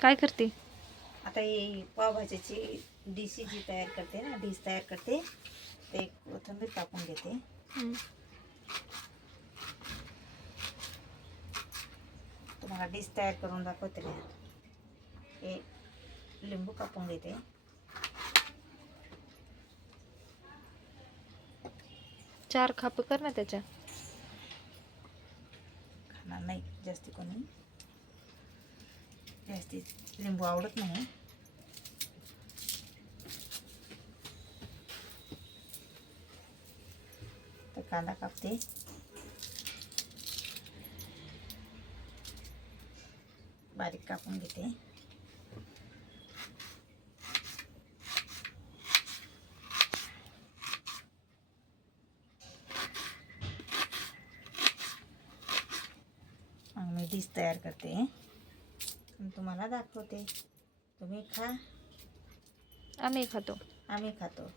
काय करते? आता ही पावभाजीची डिश जी तयार करते ना, डिश तयार करते ते कोथिंबीर कापून घेते. तुम्हाला डिश तयार करून दाखवते ना. हे लिंबू कापून घेते. चार खाप कर ना त्याच्या. खाणार नाही जास्ती कोणी, जास्ती लिंबू आवडत नाही. तर कांदा कापते. बारीक कापून घेते. मग मी डिश तयार करते आणि तुम्हाला दाखवते. तुम्ही खा, आम्ही खातो. आम्ही खातो.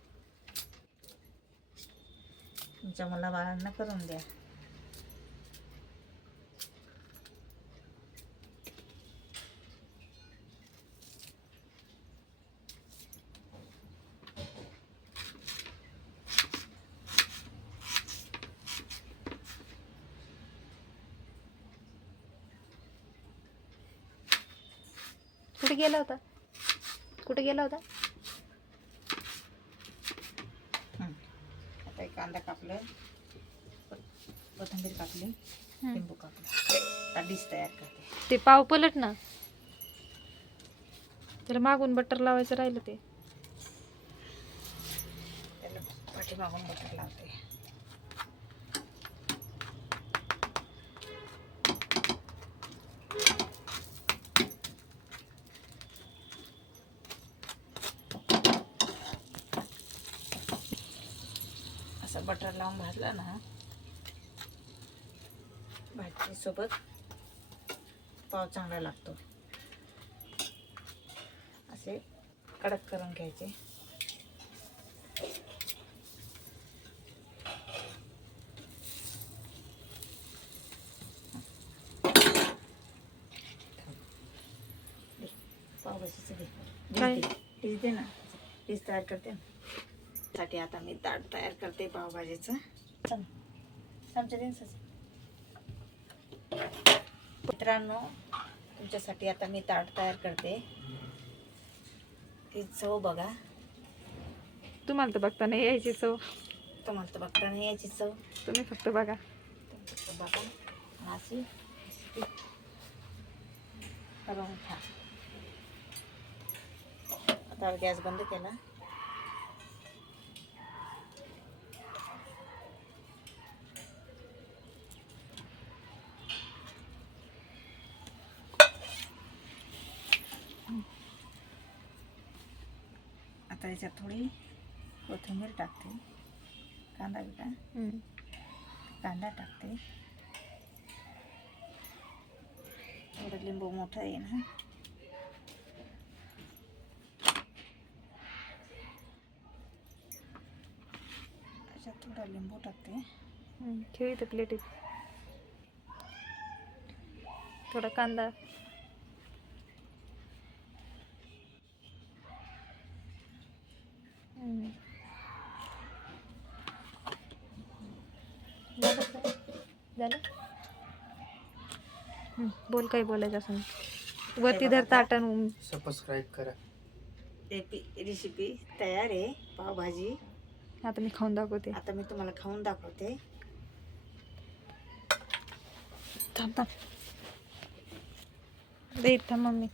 तुमच्या मुला बाळांना करून द्या. कुठे गेला होता? कुठे गेला होता? आता एक कांदा कापलं, कोथिंबीर कापली, लिंबू कापलं. आता डिश तयार करते. ते पाव पलट ना, त्याला मागून बटर लावायचं राहिलं ते. त्याला पाठीमागून बटर लावते. असं बटर लावून भाजलं ना, भाजीसोबत पाव चांगला लागतो. असे कडक करून घ्यायचे. पावभाजीचं डिश दे ना, डिश तयार करते ना. साठी आता मी ताट तयार करते पावभाजीचं. चमचा दे ना. मित्रांनो, तुमच्यासाठी आता मी ताट तयार करते. ती चव बघा. तुम्हाला तर बघता नाही यायची चव. तुम्हाला तर बघता नाही याची चव. तुम्ही फक्त बघा. बघा अशी करून खा. आता गॅस बंद केला. आता याच्यात थोडी कोथिंबीर टाकते. कांदा कांदा टाकते. थोडं लिंबू मोठं आहे ना, याच्यात थोडा लिंबू टाकते. ठेवी तर प्लेटीत थोडा कांदा. झालं. बोल, काही बोलायचं असं. वरती धर ताटण. सबस्क्राईब करा. रेसिपी तयार आहे पावभाजी. आता मी खाऊन दाखवते. आता मी तुम्हाला खाऊन दाखवते. थांब थांब, दे थांब मम्मी.